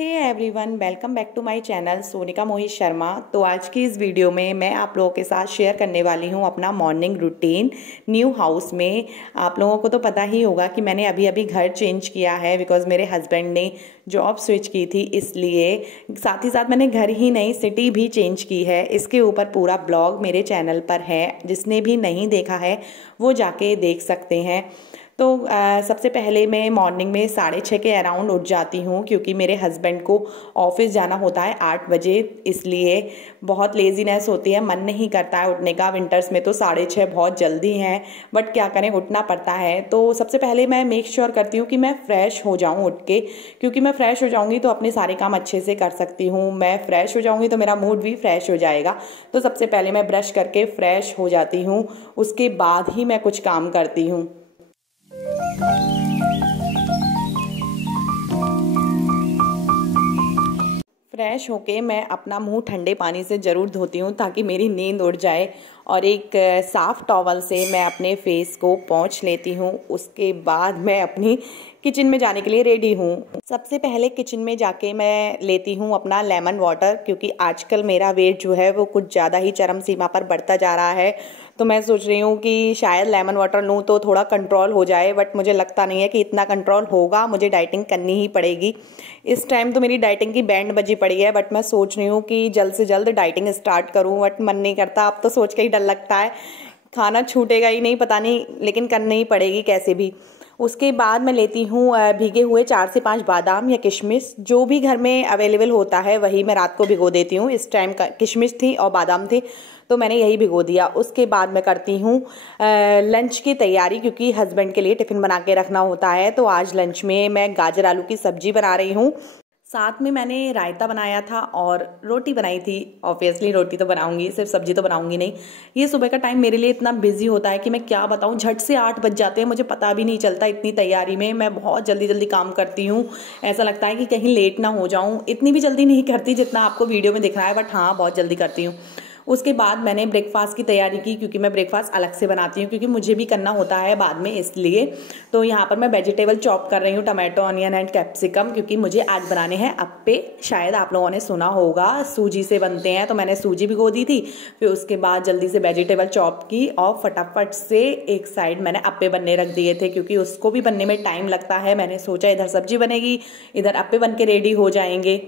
Hey everyone, welcome back to my channel Sonika Mohit Sharma. तो आज की इस वीडियो में मैं आप लोगों के साथ शेयर करने वाली हूं अपना मॉर्निंग रूटीन न्यू हाउस में। आप लोगों को तो पता ही होगा कि मैंने अभी अभी घर चेंज किया है बिकॉज मेरे हस्बैंड ने जॉब स्विच की थी, इसलिए साथ ही साथ मैंने घर ही नहीं सिटी भी चेंज की है। इसके ऊपर पूरा ब्लॉग मेरे चैनल पर है, जिसने भी नहीं देखा है वो जाके देख सकते हैं। तो सबसे पहले मैं मॉर्निंग में 6:30 के अराउंड उठ जाती हूँ क्योंकि मेरे हस्बैंड को ऑफिस जाना होता है 8 बजे, इसलिए बहुत लेजीनेस होती है, मन नहीं करता है उठने का। विंटर्स में तो 6:30 बहुत जल्दी हैं, बट क्या करें, उठना पड़ता है। तो सबसे पहले मैं मेक श्योर करती हूँ कि मैं फ्रेश हो जाऊँ उठ के, क्योंकि मैं फ्रेश हो जाऊँगी तो अपने सारे काम अच्छे से कर सकती हूँ। मैं फ्रेश हो जाऊँगी तो मेरा मूड भी फ्रेश हो जाएगा। तो सबसे पहले मैं ब्रश करके फ्रेश हो जाती हूँ, उसके बाद ही मैं कुछ काम करती हूँ। फ्रेश होके मैं अपना मुंह ठंडे पानी से ज़रूर धोती हूँ ताकि मेरी नींद उड़ जाए, और एक साफ़ टॉवल से मैं अपने फेस को पोंछ लेती हूँ। उसके बाद मैं अपनी किचन में जाने के लिए रेडी हूँ। सबसे पहले किचन में जाके मैं लेती हूँ अपना लेमन वाटर, क्योंकि आजकल मेरा वेट जो है वो कुछ ज़्यादा ही चरम सीमा पर बढ़ता जा रहा है। तो मैं सोच रही हूँ कि शायद लेमन वाटर लूँ तो थोड़ा कंट्रोल हो जाए, बट मुझे लगता नहीं है कि इतना कंट्रोल होगा। मुझे डाइटिंग करनी ही पड़ेगी। इस टाइम तो मेरी डाइटिंग की बैंड बजी पड़ी है, बट मैं सोच रही हूँ कि जल्द से जल्द डाइटिंग स्टार्ट करूँ, बट मन नहीं करता। अब तो सोच के ही डर लगता है, खाना छूटेगा ही नहीं पता नहीं, लेकिन करनी ही पड़ेगी कैसे भी। उसके बाद मैं लेती हूँ भीगे हुए 4 से 5 बादाम या किशमिश, जो भी घर में अवेलेबल होता है वही मैं रात को भिगो देती हूँ। इस टाइम किशमिश थी और बादाम थे तो मैंने यही भिगो दिया। उसके बाद मैं करती हूँ लंच की तैयारी, क्योंकि हस्बैंड के लिए टिफ़िन बना के रखना होता है। तो आज लंच में मैं गाजर आलू की सब्जी बना रही हूँ, साथ में मैंने रायता बनाया था और रोटी बनाई थी। ऑब्वियसली रोटी तो बनाऊंगी, सिर्फ सब्जी तो बनाऊंगी नहीं। ये सुबह का टाइम मेरे लिए इतना बिजी होता है कि मैं क्या बताऊं, झट से 8 बज जाते हैं, मुझे पता भी नहीं चलता। इतनी तैयारी में मैं बहुत जल्दी जल्दी काम करती हूँ, ऐसा लगता है कि कहीं लेट ना हो जाऊँ। इतनी भी जल्दी नहीं करती जितना आपको वीडियो में दिख रहा है, बट हाँ बहुत जल्दी करती हूँ। उसके बाद मैंने ब्रेकफास्ट की तैयारी की, क्योंकि मैं ब्रेकफास्ट अलग से बनाती हूँ, क्योंकि मुझे भी करना होता है बाद में, इसलिए। तो यहाँ पर मैं वेजिटेबल चॉप कर रही हूँ, टमाटो, ऑनियन एंड कैप्सिकम, क्योंकि मुझे आज बनाने हैं अप्पे। शायद आप लोगों ने सुना होगा सूजी से बनते हैं, तो मैंने सूजी भिगो दी थी। फिर उसके बाद जल्दी से वेजिटेबल चॉप की और फटाफट से एक साइड मैंने अप्पे बनने रख दिए थे, क्योंकि उसको भी बनने में टाइम लगता है। मैंने सोचा इधर सब्जी बनेगी, इधर अप्पे बन के रेडी हो जाएंगे।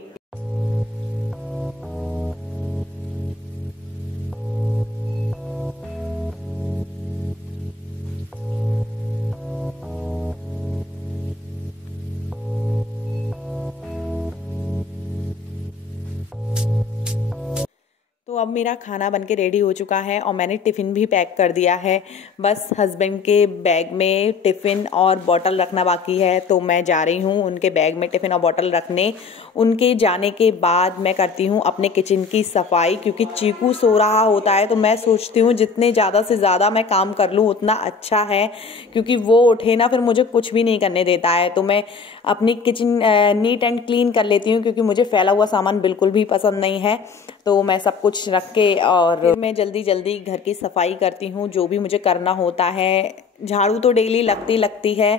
तो अब मेरा खाना बनके रेडी हो चुका है और मैंने टिफ़िन भी पैक कर दिया है। बस हस्बैंड के बैग में टिफ़िन और बॉटल रखना बाकी है, तो मैं जा रही हूँ उनके बैग में टिफ़िन और बॉटल रखने। उनके जाने के बाद मैं करती हूँ अपने किचन की सफाई, क्योंकि चीकू सो रहा होता है। तो मैं सोचती हूँ जितने ज़्यादा से ज़्यादा मैं काम कर लूँ उतना अच्छा है, क्योंकि वो उठे ना फिर मुझे कुछ भी नहीं करने देता है। तो मैं अपनी किचन नीट एंड क्लीन कर लेती हूँ, क्योंकि मुझे फैला हुआ सामान बिल्कुल भी पसंद नहीं है। तो मैं सब कुछ रख के और फिर मैं जल्दी जल्दी घर की सफाई करती हूँ, जो भी मुझे करना होता है। झाड़ू तो डेली लगती है,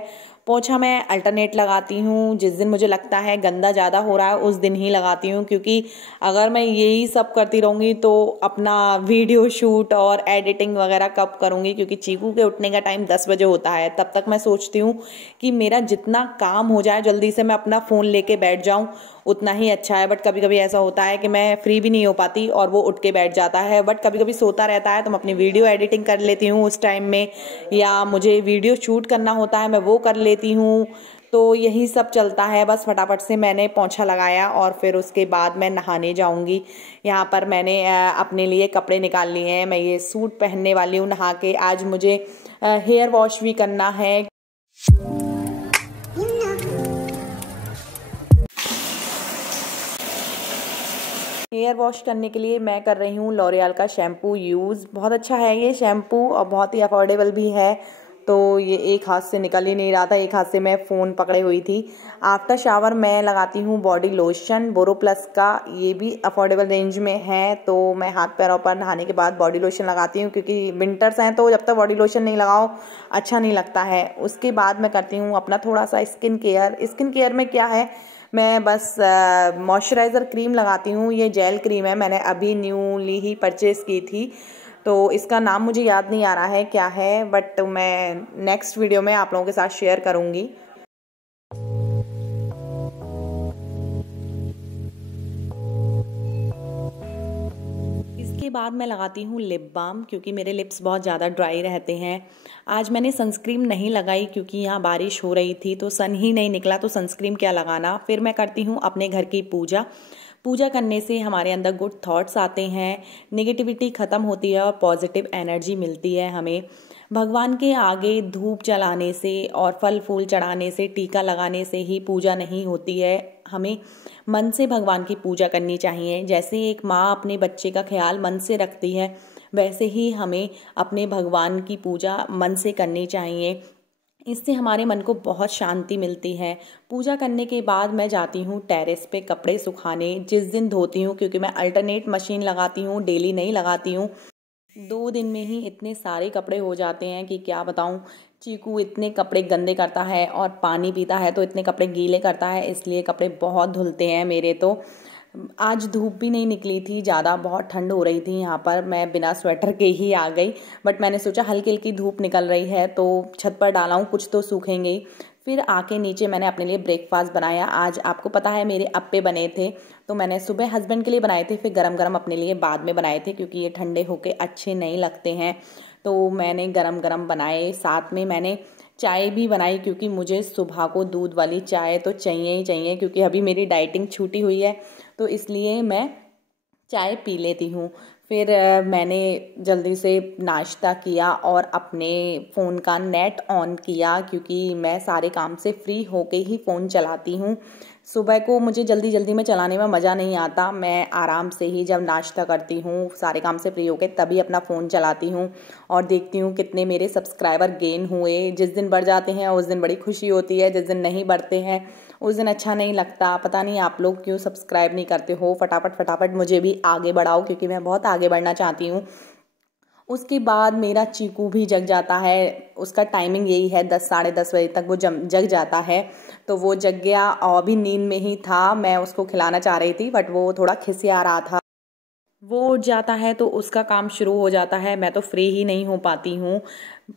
पोछा मैं अल्टरनेट लगाती हूँ। जिस दिन मुझे लगता है गंदा ज़्यादा हो रहा है उस दिन ही लगाती हूँ, क्योंकि अगर मैं यही सब करती रहूँगी तो अपना वीडियो शूट और एडिटिंग वगैरह कब करूँगी, क्योंकि चीकू के उठने का टाइम 10 बजे होता है। तब तक मैं सोचती हूँ कि मेरा जितना काम हो जाए जल्दी से मैं अपना फ़ोन लेके बैठ जाऊँ उतना ही अच्छा है। बट कभी कभी ऐसा होता है कि मैं फ्री भी नहीं हो पाती और वो उठ के बैठ जाता है, बट कभी कभी सोता रहता है तो मैं अपनी वीडियो एडिटिंग कर लेती हूँ उस टाइम में, या मुझे वीडियो शूट करना होता है मैं वो कर लेती हूँ। तो यही सब चलता है। बस फटाफट से मैंने पोंछा लगाया और फिर उसके बाद मैं नहाने जाऊंगी। यहाँ पर मैंने अपने लिए कपड़े निकाल लिए हैं, मैं ये सूट पहनने वाली हूँ नहा के। आज मुझे हेयर वॉश भी करना है। हेयर वॉश करने के लिए मैं कर रही हूँ लॉरियल का शैम्पू यूज़। बहुत अच्छा है ये शैम्पू और बहुत ही अफोर्डेबल भी है। तो ये एक हाथ से निकल ही नहीं रहा था, एक हाथ से मैं फ़ोन पकड़े हुई थी। आफ्टर शावर मैं लगाती हूँ बॉडी लोशन बोरोप्लस का, ये भी अफोर्डेबल रेंज में है। तो मैं हाथ पैरों पर नहाने के बाद बॉडी लोशन लगाती हूँ, क्योंकि विंटर्स हैं तो जब तक बॉडी लोशन नहीं लगाओ अच्छा नहीं लगता है। उसके बाद मैं करती हूँ अपना थोड़ा सा स्किन केयर। स्किन केयर में क्या है, मैं बस मॉइस्चराइज़र क्रीम लगाती हूँ। ये जेल क्रीम है, मैंने अभी न्यूली ही परचेज़ की थी, तो इसका नाम मुझे याद नहीं आ रहा है क्या है, बट मैं नेक्स्ट वीडियो में आप लोगों के साथ शेयर करूँगी। इसके बाद मैं लगाती हूँ लिप बाम, क्योंकि मेरे लिप्स बहुत ज़्यादा ड्राई रहते हैं। आज मैंने सनस्क्रीन नहीं लगाई क्योंकि यहाँ बारिश हो रही थी, तो सन ही नहीं निकला, तो सनस्क्रीन क्या लगाना। फिर मैं करती हूँ अपने घर की पूजा। पूजा करने से हमारे अंदर गुड थॉट्स आते हैं, नेगेटिविटी ख़त्म होती है और पॉजिटिव एनर्जी मिलती है हमें। भगवान के आगे धूप जलाने से और फल फूल चढ़ाने से, टीका लगाने से ही पूजा नहीं होती है। हमें मन से भगवान की पूजा करनी चाहिए। जैसे एक माँ अपने बच्चे का ख्याल मन से रखती है, वैसे ही हमें अपने भगवान की पूजा मन से करनी चाहिए। इससे हमारे मन को बहुत शांति मिलती है। पूजा करने के बाद मैं जाती हूँ टेरेस पे कपड़े सुखाने। जिस दिन धोती हूँ, क्योंकि मैं अल्टरनेट मशीन लगाती हूँ, डेली नहीं लगाती हूँ। 2 दिन में ही इतने सारे कपड़े हो जाते हैं कि क्या बताऊँ। चीकू इतने कपड़े गंदे करता है और पानी पीता है तो इतने कपड़े गीले करता है, इसलिए कपड़े बहुत धुलते हैं मेरे। तो आज धूप भी नहीं निकली थी ज़्यादा, बहुत ठंड हो रही थी यहाँ पर, मैं बिना स्वेटर के ही आ गई। बट मैंने सोचा हल्की हल्की धूप निकल रही है तो छत पर डाला हूँ, कुछ तो सूखेंगे ही। फिर आके नीचे मैंने अपने लिए ब्रेकफास्ट बनाया। आज आपको पता है मेरे अप्पे बने थे, तो मैंने सुबह हस्बैंड के लिए बनाए थे, फिर गरम गरम अपने लिए बाद में बनाए थे, क्योंकि ये ठंडे होके अच्छे नहीं लगते हैं। तो मैंने गरम गरम बनाए, साथ में मैंने चाय भी बनाई, क्योंकि मुझे सुबह को दूध वाली चाय तो चाहिए ही चाहिए, क्योंकि अभी मेरी डाइटिंग छूटी हुई है, तो इसलिए मैं चाय पी लेती हूँ। फिर मैंने जल्दी से नाश्ता किया और अपने फ़ोन का नेट ऑन किया, क्योंकि मैं सारे काम से फ्री होके ही फ़ोन चलाती हूँ। सुबह को मुझे जल्दी जल्दी में चलाने में मज़ा नहीं आता। मैं आराम से ही जब नाश्ता करती हूँ, सारे काम से फ्री होके, तभी अपना फ़ोन चलाती हूँ और देखती हूँ कितने मेरे सब्सक्राइबर गेन हुए। जिस दिन बढ़ जाते हैं उस दिन बड़ी खुशी होती है, जिस दिन नहीं बढ़ते हैं उस दिन अच्छा नहीं लगता। पता नहीं आप लोग क्यों सब्सक्राइब नहीं करते हो। फटाफट फटाफट मुझे भी आगे बढ़ाओ, क्योंकि मैं बहुत आगे बढ़ना चाहती हूँ। उसके बाद मेरा चीकू भी जग जाता है, उसका टाइमिंग यही है 10 साढ़े 10 बजे तक वो जग जाता है। तो वो जग गया और अभी नींद में ही था। मैं उसको खिलाना चाह रही थी, बट वो थोड़ा खिसिया रहा था। वो उठ जाता है तो उसका काम शुरू हो जाता है, मैं तो फ्री ही नहीं हो पाती हूँ।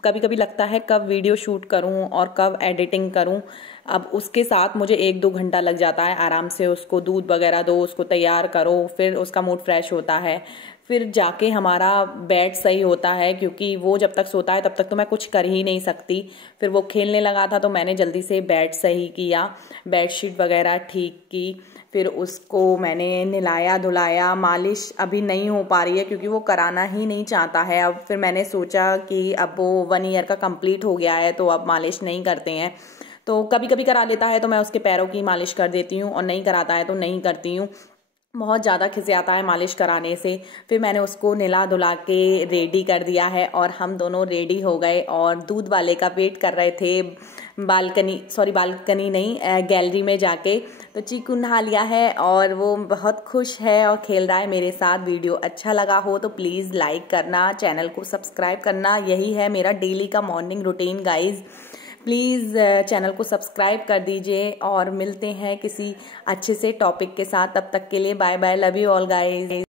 कभी कभी लगता है कब वीडियो शूट करूँ और कब एडिटिंग करूँ। अब उसके साथ मुझे 1-2 घंटा लग जाता है आराम से। उसको दूध वगैरह दो, उसको तैयार करो, फिर उसका मूड फ्रेश होता है, फिर जाके हमारा बेड सही होता है, क्योंकि वो जब तक सोता है तब तक तो मैं कुछ कर ही नहीं सकती। फिर वो खेलने लगा था तो मैंने जल्दी से बेड सही किया, बेडशीट वगैरह ठीक की, फिर उसको मैंने नहलाया धुलाया। मालिश अभी नहीं हो पा रही है क्योंकि वो कराना ही नहीं चाहता है। अब फिर मैंने सोचा कि अब वो 1 ईयर का कंप्लीट हो गया है तो अब मालिश नहीं करते हैं। तो कभी कभी करा लेता है तो मैं उसके पैरों की मालिश कर देती हूँ, और नहीं कराता है तो नहीं करती हूँ। बहुत ज़्यादा खिसियाता है मालिश कराने से। फिर मैंने उसको नहला धुला के रेडी कर दिया है और हम दोनों रेडी हो गए और दूध वाले का वेट कर रहे थे बालकनी नहीं, गैलरी में जाके। तो चीकू नहा लिया है और वो बहुत खुश है और खेल रहा है मेरे साथ। वीडियो अच्छा लगा हो तो प्लीज़ लाइक करना, चैनल को सब्सक्राइब करना। यही है मेरा डेली का morning routine guys. Please channel को सब्सक्राइब कर दीजिए और मिलते हैं किसी अच्छे से टॉपिक के साथ। तब तक के लिए bye bye, love you all guys.